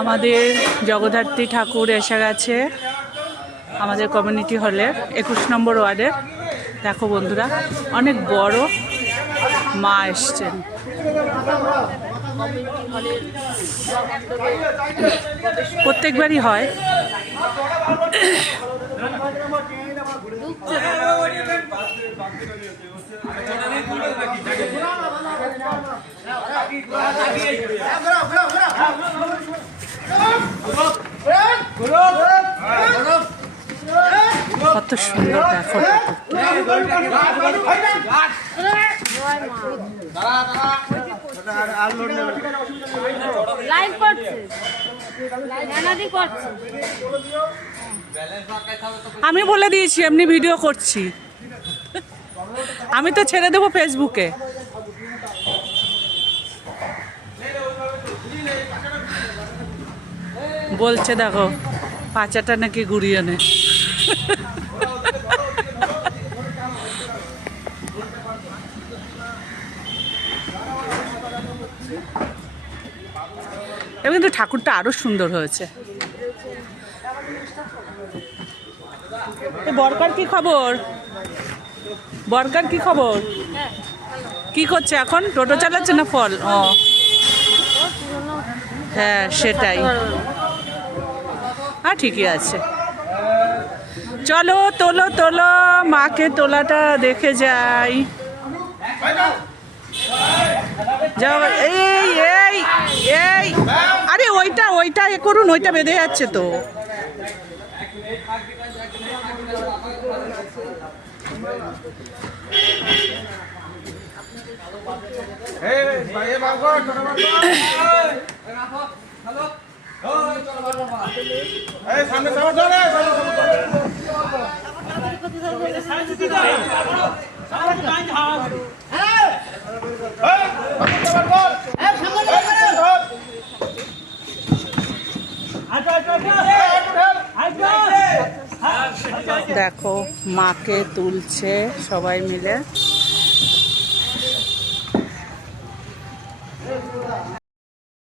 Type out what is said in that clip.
আমাদের জগদ্ধাত্রী ঠাকুর এসে গেছে আমাদের কমিউনিটি হলের 21 নম্বর ওয়ার্ডের। দেখো বন্ধুরা, অনেক বড় মা এসছেন। প্রত্যেকবারই হয়। কত সুন্দর দেখো আমি বলে দিয়েছি এমনি ভিডিও করছি, আমি তো ছেড়ে দেবো ফেসবুকে। বলছে দেখো পাচাটা নাকি ঘুরিয়ে নে। এবং কিন্তু ঠাকুরটা আরো সুন্দর হয়েছে। বরকার কি খবর? বরকার কি খবর? কি করছে এখন? টোটো চালাচ্ছে না ফল? ও হ্যাঁ সেটাই। হ্যাঁ ঠিকই আছে। চলো তোলো তোলো, মাকে তোলাটা দেখে যাই। এই এই এই আরে ওইটা এ করুন, ওইটা বেঁধে যাচ্ছে তো। দেখো মাকে তুলছে সবাই মিলে।